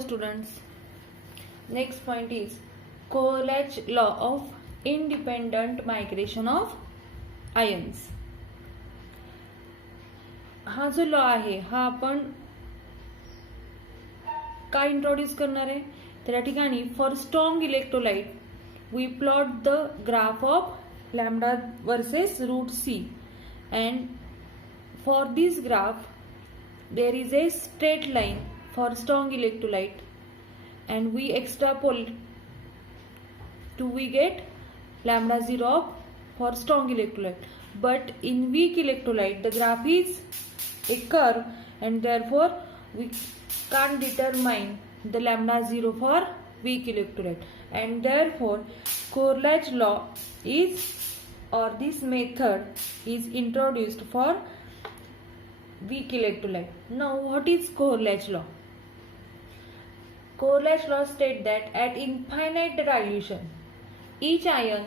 students, next point is Coriolis law of independent migration of ions. हा जो law आहे हा आपण काय इंट्रोड्यूस करणार आहे तर या ठिकाणी for strong electrolyte we plot the graph of lambda versus root C and for this graph there is a straight line for strong electrolyte and we extrapolate to we get lambda 0 for strong electrolyte, but in weak electrolyte the graph is a curve and therefore we can't determine the lambda 0 for weak electrolyte, and therefore Coriolis law is or this method is introduced for weak electrolyte. Now what is Coriolis law? Coriolis law states that at infinite dilution each ion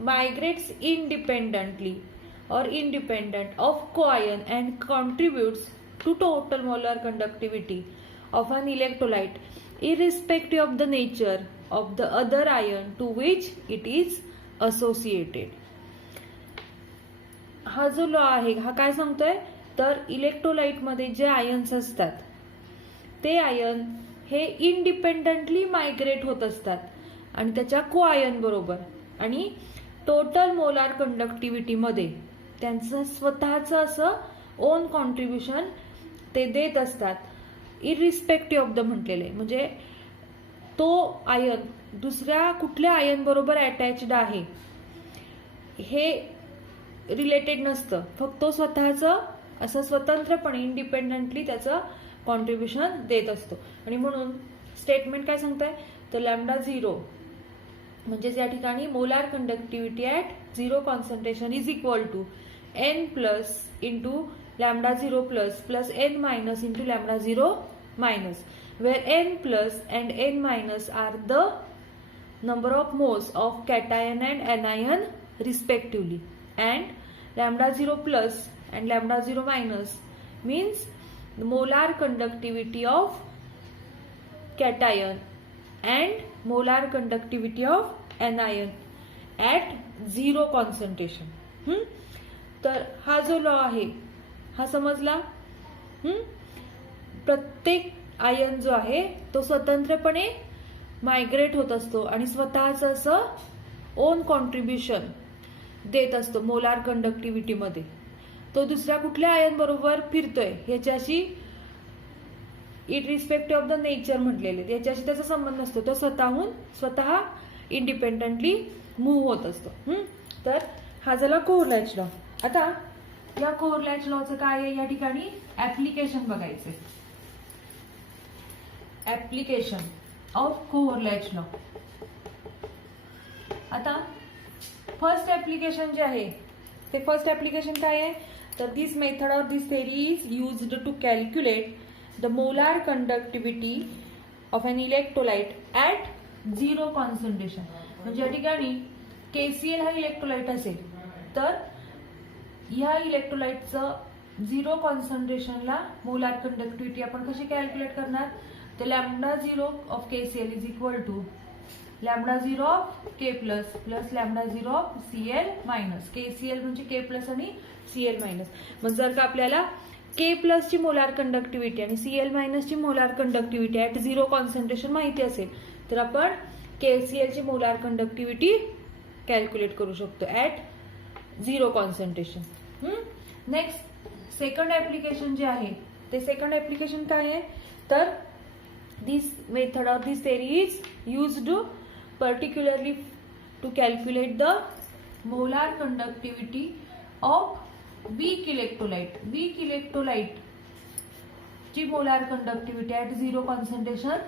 migrates independently or independent of coion and contributes to total molar conductivity of an electrolyte irrespective of the nature of the other ion to which it is associated. हा जो law आहे हा काय सांगतोय तर electrolyte मध्ये जे ions असतात ते आयन हे इंडिपेंडेंटली मायग्रेट होत असतात आणि त्याच्या को आयन बरोबर आणि टोटल मोलार कंडक्टिव्हिटी मध्ये त्यांचं स्वतःचं असं ओन कॉन्ट्रीब्युशन ते देत असतात इरिस्पेक्टिव्ह ऑफ द म्हटलेले, म्हणजे तो आयन दुसऱ्या कुठल्या आयन बरोबर अटॅच्ड आहे हे रिलेटेड नसतं, फक्त तो स्वतःचं असं स्वतंत्रपणे इंडिपेंडेंटली त्याचं कॉन्ट्रीब्युशन देत असतो. आणि म्हणून स्टेटमेंट काय सांगताय तर लॅम्बडा 0 म्हणजेच या ठिकाणी molar conductivity at 0 concentration is equal to n plus into lambda 0 plus plus n minus into lambda 0 minus, where n plus and n minus are the number of moles of cation and anion respectively, and lambda 0 plus and lambda 0 minus means the molar conductivity of cation and molar conductivity of anion at 0 concentration. तर हा जो law आहे हा समजला. प्रत्येक ion जो आहे तो स्वतंत्रपणे मायग्रेट होत असतो आणि स्वतःच असं ओन कॉन्ट्रीब्युशन देत असतो मोलार कंडक्टिव्हिटी मध्ये. तो दुसऱ्या कुठल्या आयन बरोबर फिरतोय ह्याच्याशी it respective of the nature म्हटलेले याच्याशी त्याचा संबंध नसतो, तो स्वतः इंडिपेंडेंटली मूव्ह होत असतो. तर हा झाला कोरियोलिस लॉ. आता या कोरियोलिस लॉचं काय आहे या ठिकाणी ऍप्लिकेशन बघायचंय. Application of Coriolis law. आता फर्स्ट ऍप्लिकेशन जे आहे ते फर्स्ट ऍप्लिकेशन काय आहे तर this method or this theory is used to calculate the molar conductivity of an electrolyte at 0 concentration. म्हणजे या ठिकाणी KCl हा इलेक्ट्रोलाइट असेल तर ह्या इलेक्ट्रोलाइटचं 0 कॉन्सन्ट्रेशनला मोलार कंडक्टिव्हिटी आपण कशी कॅल्क्युलेट करणार तर lambda 0 of KCl is equal to lambda 0 of K plus plus lambda 0 of Cl minus. KCl म्हणजे K प्लस आणि Cl मायनस. मग जर का आपल्याला K प्लस ची मोलार कंडक्टिव्हिटी आणि Cl मायनस ची मोलार कंडक्टिव्हिटी ऍट 0 कॉन्सन्ट्रेशन माहिती असेल तर आपण KCl ची मोलार कंडक्टिव्हिटी कॅल्क्युलेट करू शकतो at 0 concentration. Next second application जे आहे ते सेकंड ऍप्लिकेशन काय आहे तर this method or this theory is used particularly to calculate the molar conductivity of weak electrolyte. Weak electrolyte ची molar conductivity at 0 concentration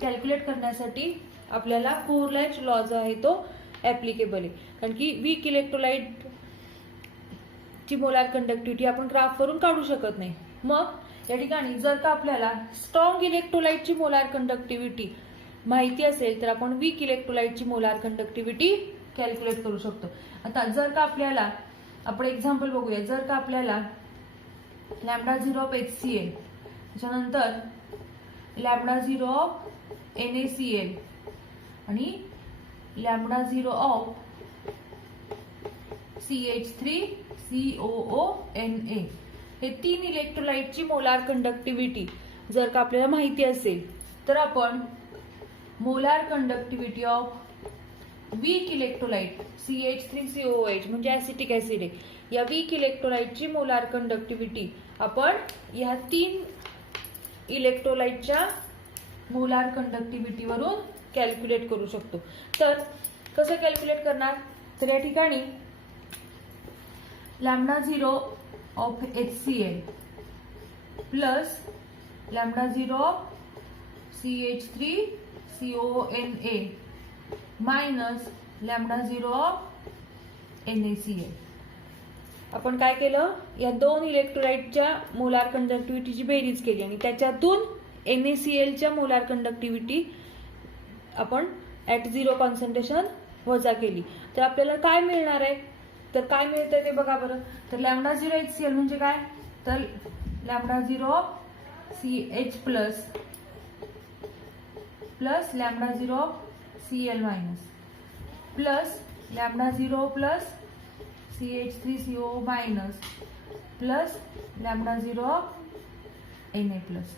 calculate करण्यासाठी आपल्याला कोरियोलिस लॉ जो आहे तो ऍप्लिकेबल आहे, कारण की वीक इलेक्ट्रोलाइट ची मोलार कंडक्टिव्हिटी आपण ग्राफ वरून काढू शकत नाही. मग या ठिकाणी जर का आपल्याला स्ट्रॉंग इलेक्ट्रोलाइट ची मोलार कंडक्टिव्हिटी माहिती असेल तर आपण वीक इलेक्ट्रोलाइटची मोलार कंडक्टिव्हिटी कॅल्क्युलेट करू शकतो. आता जर का आपल्याला आपण एक्झाम्पल बघूया, जर का आपल्याला लॅम्बडा 0 ऑफ HCl त्याच्यानंतर लॅम्बडा झिरो ऑफ NaCl आणि लॅम्बडा झिरो ऑफ CH3COONa. हे 3 इलेक्ट्रोलाइटची मोलार कंडक्टिव्हिटी जर का आपल्याला माहिती असेल तर आपण molar conductivity of weak electrolyte CH3COOH म्हणजे ऍसिटिक ऍसिड आहे, या वीक इलेक्ट्रोलाइटची मोलार कंडक्टिव्हिटी आपण या 3 इलेक्ट्रोलाइटच्या मोलार कंडक्टिव्हिटी वरून कॅल्क्युलेट करू शकतो. तर कसं कॅल्क्युलेट करणार, तर या ठिकाणी lambda zero of HCl plus lambda zero of CH3COONa minus lambda zero of NaCl. आपण काय केलं, या 2 इलेक्ट्रोलाइटच्या मोलार कंडक्टिव्हिटीची बेरीज केली आणि त्याच्यातून NaClच्या मोलार कंडक्टिव्हिटी आपण ऍट 0 कॉन्सन्ट्रेशन वजा केली. तर आपल्याला काय मिळणार आहे, तर काय मिळतंय ते बघा बरं. तर लॅम्बडा झिरो HCl म्हणजे काय, तर lambda zero of CH plus plus lambda zero of Cl minus plus lambda zero plus CH3CO minus plus lambda zero of Na plus.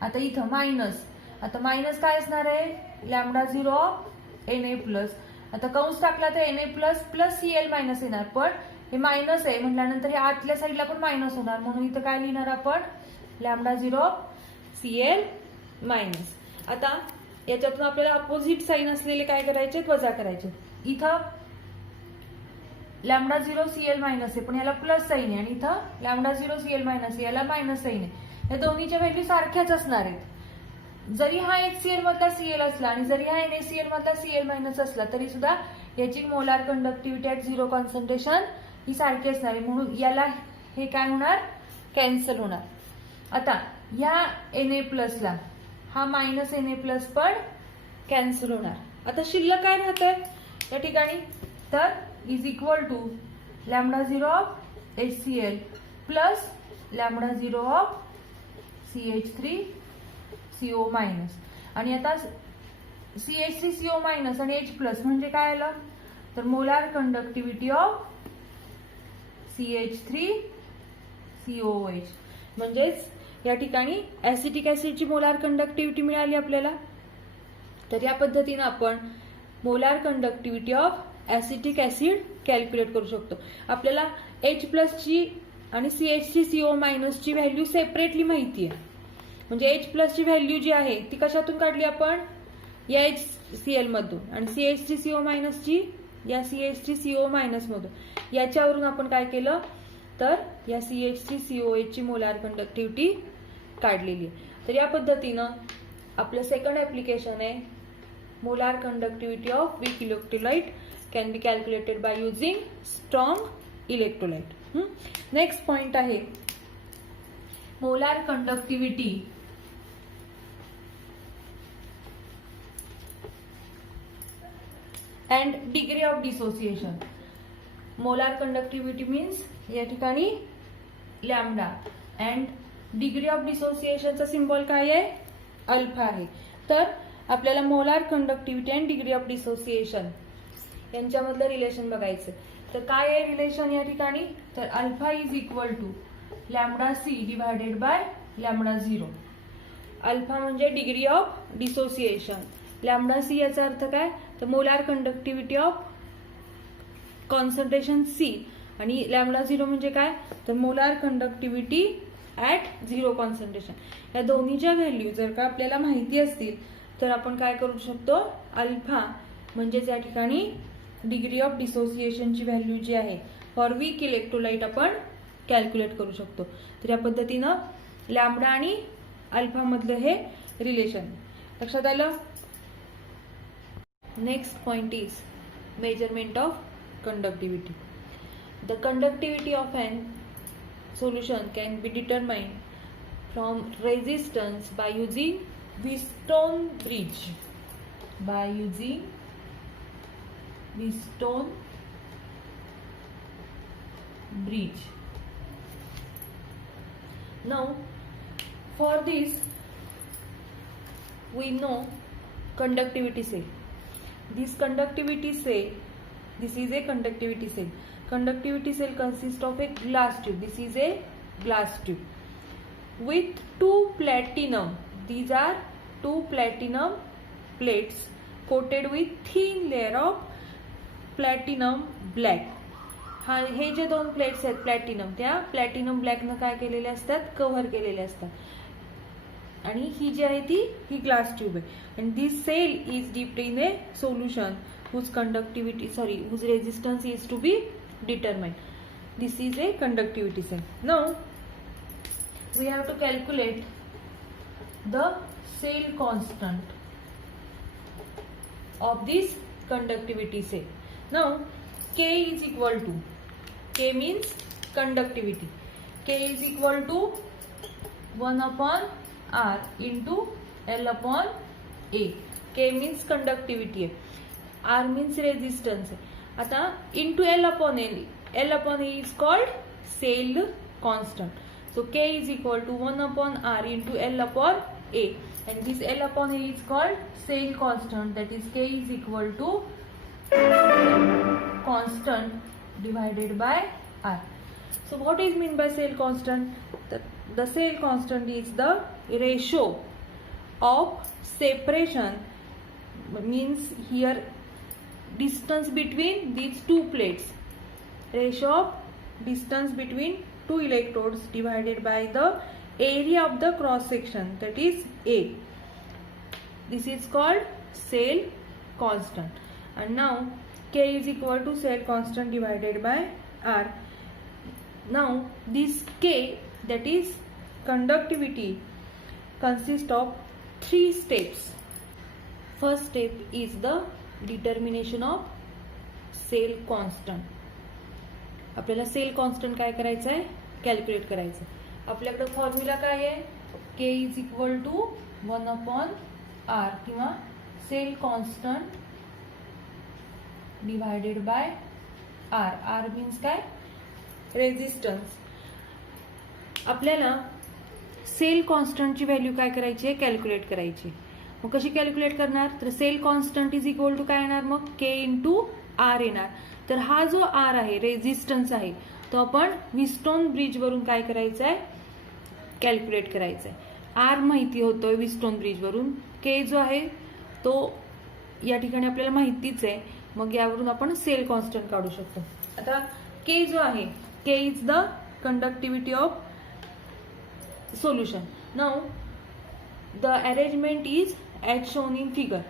आता इथं मायनस, आता मायनस काय असणार आहे, lambda zero of Na plus. आता कंस टाकला तर Na plus plus Cl minus येणार, पण हे मायनस आहे म्हटल्यानंतर हे आतल्या साईडला पण मायनस होणार, म्हणून इथं काय लिहिणार आपण, lambda zero of Cl minus. आता याच्यातून आपल्याला अपोजिट साईन असलेले काय करायचे, वजा करायचे. इथं लॅम्बडा झिरो Cl मायनस आहे पण याला प्लस साईन आहे, आणि इथं लॅम्बडा झिरो Cl मायनस आहे याला मायनस साईन आहे. या दोन्हीच्या व्हॅल्यू सारख्याच असणार आहेत. जरी हा HCl मधला Cl असला आणि जरी हा NaCl मधला Cl मायनस असला तरी सुद्धा याची मोलार कंडक्टिव्हिटी ऍट 0 कॉन्सन्ट्रेशन ही सारखी असणार आहे, म्हणून याला हे काय होणार, कॅन्सल होणार. आता या Na प्लसला हा मायनस Na प्लस पण कॅन्सल होणार. आता शिल्लक काय राहतंय या ठिकाणी, तर is equal to lambda zero of HCl plus lambda zero of CH3CO minus. आणि आता CH3CO मायनस आणि H प्लस म्हणजे काय आलं, तर मोलार कंडक्टिव्हिटी ऑफ CH3COOH. म्हणजेच या ठिकाणी ऍसिटिक ऍसिडची मोलार कंडक्टिव्हिटी मिळाली आपल्याला. तर या पद्धतीने आपण molar conductivity of acetic acid calculate करू शकतो. आपल्याला H प्लसची आणि CH3CO मायनसची व्हॅल्यू सेपरेटली माहिती आहे. म्हणजे H प्लसची व्हॅल्यू जी आहे ती कशातून काढली आपण, या HCl मधून, आणि CH3CO मायनसची या CH3CO मायनस मधून. याच्यावरून आपण काय केलं, तर या CH3COH ची मोलार कंडक्टिव्हिटी काढलेली आहे. तर या पद्धतीनं आपलं सेकंड ऍप्लिकेशन आहे molar conductivity of weak electrolyte can be calculated by using strong electrolyte. Next point आहे molar conductivity and degree of dissociation. Molar conductivity means या ठिकाणी लॅम्बडा अँड डिग्री ऑफ डिसोसिएशनचा सिम्बॉल काय आहे, अल्फा आहे. तर आपल्याला molar conductivity and degree of dissociation यांच्यामधलं रिलेशन बघायचं. तर काय आहे रिलेशन या ठिकाणी, तर alpha is equal to lambda C divided by lambda zero. Alpha म्हणजे degree of dissociation, lambda C याचा अर्थ काय, तर molar conductivity of concentration C, आणि लॅम्बडा झिरो म्हणजे काय, तर मोलार कंडक्टिव्हिटी ऍट 0 कॉन्सन्ट्रेशन. या दोन्हीच्या व्हॅल्यू जर का आपल्याला माहिती असतील तर आपण काय करू शकतो, अल्फा म्हणजेच या ठिकाणी डिग्री ऑफ डिसोसिएशनची व्हॅल्यू जी आहे फॉर वीक इलेक्ट्रोलाइट आपण कॅल्क्युलेट करू शकतो. तर या पद्धतीनं लॅम्बडा आणि अल्फा मधलं हे रिलेशन लक्षात आलं. Next point is measurement of conductivity. The conductivity of an solution can be determined from resistance by using Wheatstone bridge. By using Wheatstone bridge. Now, for this we know conductivity cell. This conductivity cell, this is a conductivity cell. Conductivity cell consists of a glass tube. This is a glass tube with two platinum. These are two platinum plates coated with thin layer of platinum black. हा हे जे दोन plates आहेत platinum, त्या platinum ब्लॅकनं काय केलेले असतात, cover केलेले असतात. आणि ही जी आहे ती ही ग्लास ट्यूब आहे. And this cell is dipped in a solution whose conductivity, whose resistance is to be determined. This is a conductivity cell. Now we have to calculate the cell constant of this conductivity cell. Now K is equal to, K means conductivity. K is equal to 1 upon R into L upon A. K means conductivity है, R means resistance है. आता into L upon A. L upon A is called cell constant. So K is equal to 1 upon R into L upon A. And this L upon A is called cell constant. That is K is equal to constant divided by R. So what is meant by cell constant? The cell constant is the ratio of separation, means here distance between these two plates, ratio of distance between two electrodes divided by the area of the cross section, that is A. This is called cell constant. And now K is equal to cell constant divided by R. Now this K, that is conductivity, consists of 3 steps. First step is the determination of cell constant. आपल्याला sale constant काय करायचं आहे, calculate करायचं. आपल्याकडे formula काय आहे, K is equal to 1 upon R किंवा cell constant divided by R. R means काय, रेजिस्टन्स. आपल्याला सेल कॉन्स्टंटची व्हॅल्यू काय करायची आहे, कॅल्क्युलेट करायची. मग कशी कॅल्क्युलेट करणार, तर cell constant is equal to काय येणार, मग K इंटू R येणार. तर हा जो R आहे, रेजिस्टन्स आहे, तो आपण व्हीटस्टोन ब्रिज वरून काय करायचा आहे, कॅल्क्युलेट करायचा आहे. R माहिती होतोय व्हीटस्टोन ब्रिज वरून. K जो आहे तो या ठिकाणी आपल्याला माहितीच आहे, मग यावरून आपण सेल कॉन्स्टंट काढू शकतो. आता K जो आहे, K is the conductivity of solution. Now the arrangement is as shown in figure.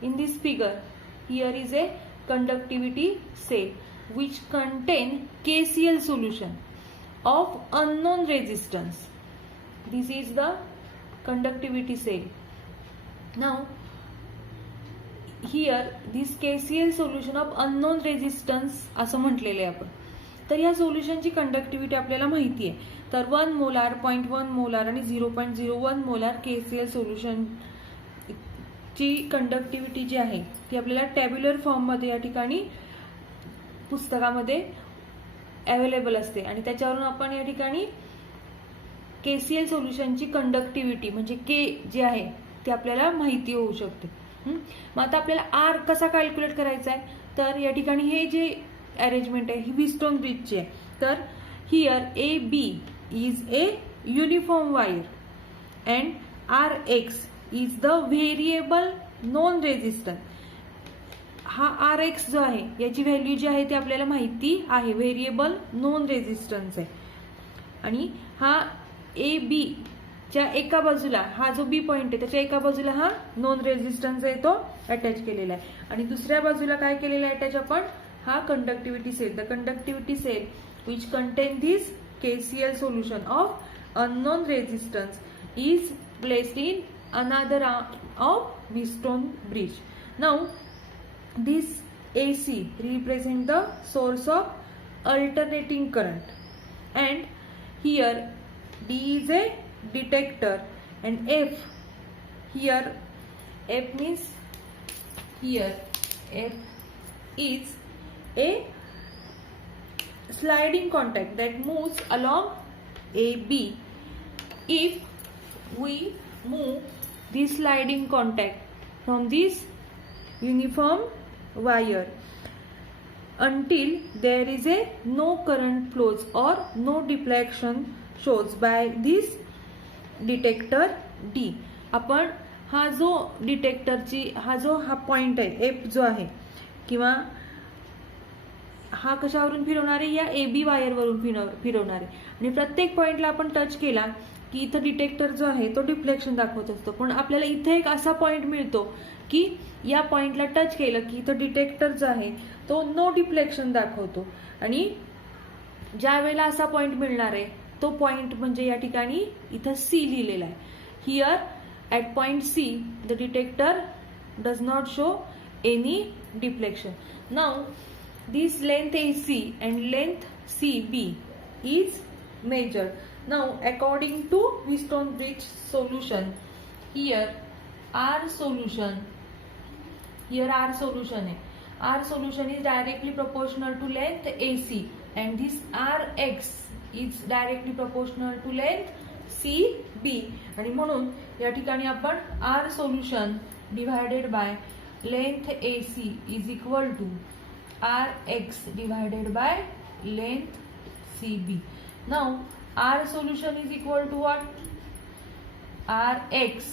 In this figure, here is a conductivity cell which contain KCl solution of unknown resistance. This is the conductivity cell. Now here this KCl solution of unknown resistance असं म्हटलेले आपण. तर या सोल्युशनची conductivity आपल्याला माहिती आहे. तर 1 molar, 0.1 molar आणि 0.01 मोलार KCl सोल्युशन ची कंडक्टिव्हिटी जी आहे ती आपल्याला टॅब्युलर फॉर्म मध्ये या ठिकाणी पुस्तकामध्ये अवेलेबल असते. आणि त्याच्यावरून आपण या ठिकाणी KCl सोल्युशनची कंडक्टिव्हिटी म्हणजे K जे आहे ते आपल्याला माहिती होऊ शकते. मग आता आपल्याला R कसा कॅल्क्युलेट करायचा आहे, तर या ठिकाणी हे जे अरेंजमेंट आहे ही व्हीटस्टोन ब्रिजची आहे. तर here AB is a uniform wire and Rx is the variable known resistance. हा Rx जो आहे याची व्हॅल्यू जी आहे ती आपल्याला माहिती आहे, व्हेरिएबल नोन रेजिस्टन्स आहे. आणि हा AB च्या एका बाजूला हा जो B पॉइंट आहे त्याच्या एका बाजूला हा नॉन रेजिस्टन्स आहे तो अटॅच केलेला आहे. आणि दुसऱ्या बाजूला काय केलेला आहे अटॅच आपण, हा conductivity cell. The conductivity cell which contain this KCl solution of unknown resistance is placed in another arm of Wheatstone bridge. Now this AC represent the source of alternating current, and here D is a detector and F, here F means here F is a sliding contact that moves along AB. If we move this sliding contact from this uniform wire until there is a no current flows or no deflection shows by this detector D. आपण हा जो डिटेक्टरची हा point आहे F जो आहे किंवा हा कशावरून फिरवणार आहे, या ए बी वायरवरून फिरवणार आहे आणि प्रत्येक पॉइंटला आपण टच केला की इथं डिटेक्टर जो आहे तो डिफ्लेक्शन दाखवत असतो. पण आपल्याला इथे एक असा पॉइंट मिळतो की या पॉइंटला टच केलं की इथं डिटेक्टर जो आहे तो नो डिफ्लेक्शन दाखवतो आणि ज्या वेळेला असा पॉइंट मिळणार आहे तो पॉइंट म्हणजे या ठिकाणी इथं सी लिहिलेला आहे. Here at point see the detector does not show any deflection. Now this length AC and length CB is measured. Now according to Wheatstone-Bridge solution, here R solution है. R solution is directly proportional to length AC and this Rx is directly proportional to length CB आणि म्हणून या ठिकाणी आपण R solution divided by length AC is equal to Rx divided by length CB. Now R solution is equal to what? Rx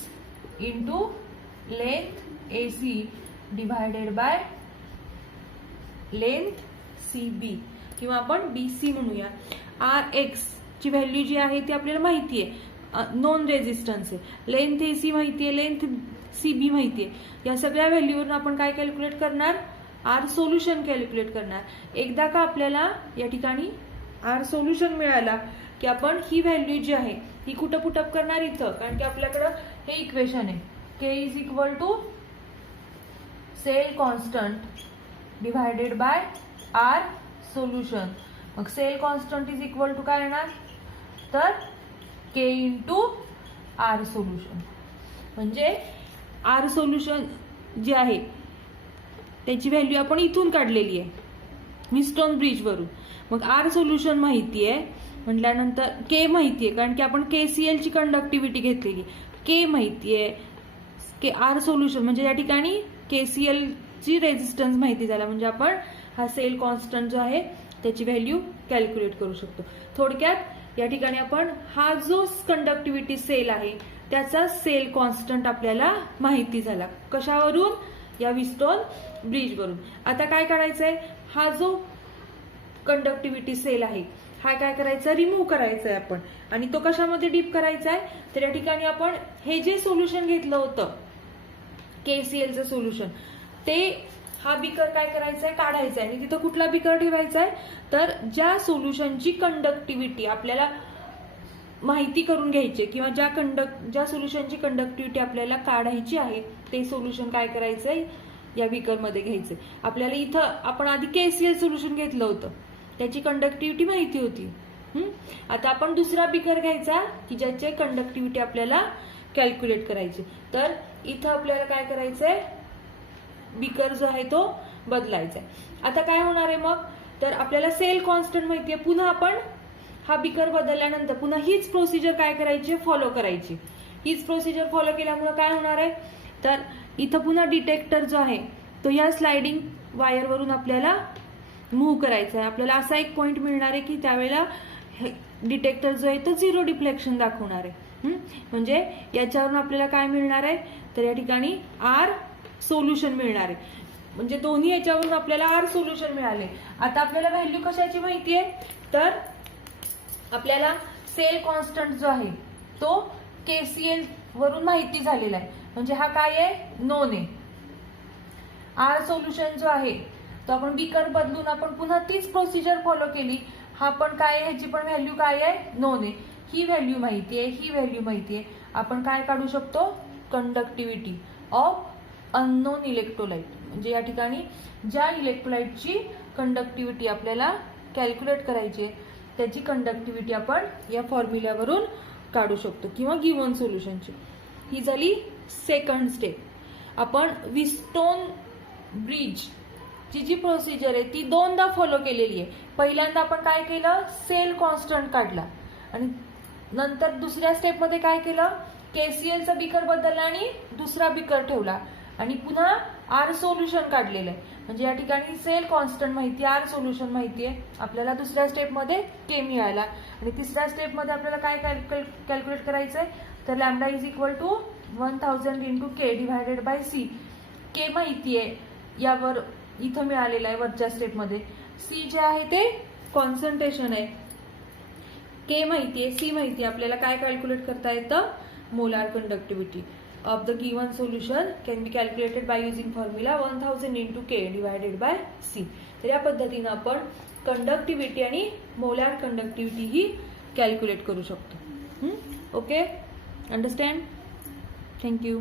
into length AC divided by length CB किंवा आपण BC म्हणूया. Rx ची value जी आहे ती आपल्याला माहिती आहे, non resistance आहे. लेंथ AC माहिती आहे, लेंथ CB माहिती आहे. या सगळ्या व्हॅल्यूवरून आपण काय कॅल्क्युलेट करणार, आर सोल्युशन कॅल्क्युलेट करणार. एकदा का आपल्याला या ठिकाणी आर सोल्युशन मिळाला की आपण ही व्हॅल्यू जी आहे ही कुठं पुटअप करणार, इथं. कारण की आपल्याकडं हे इक्वेशन आहे K is equal to cell constant divided by R solution. मग cell constant is equal to काय येणार, तर के इंटू आर सोल्युशन. म्हणजे आर सोल्युशन जे आहे त्याची व्हॅल्यू आपण इथून काढलेली आहे व्हीटस्टोन ब्रिज वरून. मग आर सोल्युशन माहिती आहे म्हटल्यानंतर के माहिती आहे कारण की आपण KCL ची कंडक्टिव्हिटी घेतलेली. के माहिती आहे, के आर सोल्युशन म्हणजे या ठिकाणी KCL ची रेझिस्टन्स माहिती झाला म्हणजे हा सेल कॉन्स्टंट जो आहे त्याची व्हॅल्यू कॅल्क्युलेट करू शकतो. थोडक्यात या ठिकाणी आपण हा जो कंडक्टिव्हिटी सेल आहे त्याचा सेल कॉन्स्टंट आपल्याला माहिती झाला. कशावरून, या व्हीटस्टोन ब्रिज वरून. आता काय करायचंय, हा जो कंडक्टिव्हिटी सेल आहे हा काय करायचा, रिमूव्ह करायचा आहे आपण. आणि तो कशामध्ये डीप करायचा आहे, तर या ठिकाणी आपण हे जे सोल्युशन घेतलं होतं KCLचं सोल्युशन, ते हा बिकर काय करायचा आहे, काढायचा आहे. आणि तिथं कुठला बिकर ठेवायचा आहे, तर ज्या सोल्युशनची कंडक्टिव्हिटी आपल्याला माहिती करून घ्यायची किंवा ज्या सोल्युशनची कंडक्टिव्हिटी आपल्याला काढायची आहे ते सोल्युशन काय करायचंय, या बिकर मध्ये घ्यायचंय. आपल्याला इथं आपण आधी KCL सोल्युशन घेतलं होतं त्याची कंडक्टिव्हिटी माहिती होती. आता आपण दुसरा बिकर घ्यायचा की ज्याची कंडक्टिव्हिटी आपल्याला कॅल्क्युलेट करायची. तर इथं आपल्याला काय करायचंय, बिकर जो आहे तो बदलायचा. आता काय होणार आहे मग, तर आपल्याला सेल कॉन्स्टंट माहिती आहे. पुन्हा आपण हा बिकर बदलल्यानंतर पुन्हा हीच प्रोसिजर काय करायची, फॉलो करायची. हीच प्रोसिजर फॉलो केल्यामुळे काय होणार आहे, तर इथं पुन्हा डिटेक्टर जो आहे तो या स्लाइडिंग वायरवरून आपल्याला मूव्ह करायचा आहे. आपल्याला असा एक पॉइंट मिळणार आहे की त्यावेळेला डिटेक्टर जो आहे तो झिरो डिफ्लेक्शन दाखवणार आहे. म्हणजे याच्यावरून आपल्याला काय मिळणार आहे, तर या ठिकाणी आर सोल्युशन मिळणार आहे. म्हणजे दोन्ही याच्यावरून आपल्याला आर सोल्युशन मिळाले. आता आपल्याला व्हॅल्यू कशाची माहिती आहे, तर आपल्याला सेल कॉन्स्टंट जो आहे तो KCL वरून माहिती झालेला आहे. म्हणजे हा काय आहे, नोन आहे. आर सोल्युशन जो आहे तो आपण बिकर बदलून आपण पुन्हा तीच प्रोसिजर फॉलो केली. हा पण काय आहे, ह्याची पण व्हॅल्यू काय आहे, नोन आहे. ही व्हॅल्यू माहिती आहे, ही व्हॅल्यू माहिती आहे. आपण काय काढू शकतो, कंडक्टिव्हिटी ऑफ अननोन इलेक्ट्रोलाइट. म्हणजे या ठिकाणी ज्या इलेक्ट्रोलाइटची कंडक्टिव्हिटी आपल्याला कॅल्क्युलेट करायची आहे त्याची कंडक्टिव्हिटी आपण या फॉर्म्युल्यावरून काढू शकतो किंवा गिव्हन सोल्युशनची. ही झाली सेकंड स्टेप. आपण व्हीटस्टोन ब्रिज ची जी प्रोसिजर आहे ती दोनदा फॉलो केलेली आहे. पहिल्यांदा आपण काय केलं, सेल कॉन्स्टंट काढला आणि नंतर दुसऱ्या स्टेपमध्ये काय केलं, KClचा बिकर बदलला आणि दुसरा बिकर ठेवला आणि पुन्हा R सोल्युशन काढलेलं आहे. म्हणजे या ठिकाणी सेल कॉन्स्टंट माहिती आहे, R सोल्युशन माहिती आहे. आपल्याला दुसऱ्या स्टेपमध्ये K मिळाला आणि तिसऱ्या स्टेपमध्ये आपल्याला काय कॅल्क्युलेट करायचं आहे, तर lambda is equal to 1000 into K divided by C. K माहिती आहे, यावर इथं मिळालेलं आहे वरच्या स्टेपमध्ये. C जे आहे ते कॉन्सन्ट्रेशन आहे. K माहिती आहे, C माहिती आहे. आपल्याला काय कॅल्क्युलेट करता येतं, molar conductivity of the given solution can be calculated by using formula 1000 into K divided by C. तर या पद्धतीने आपण कंडक्टिव्हिटी आणि मोलार कंडक्टिव्हिटी ही कॅल्क्युलेट करू शकतो. Okay, understand? थँक्यू.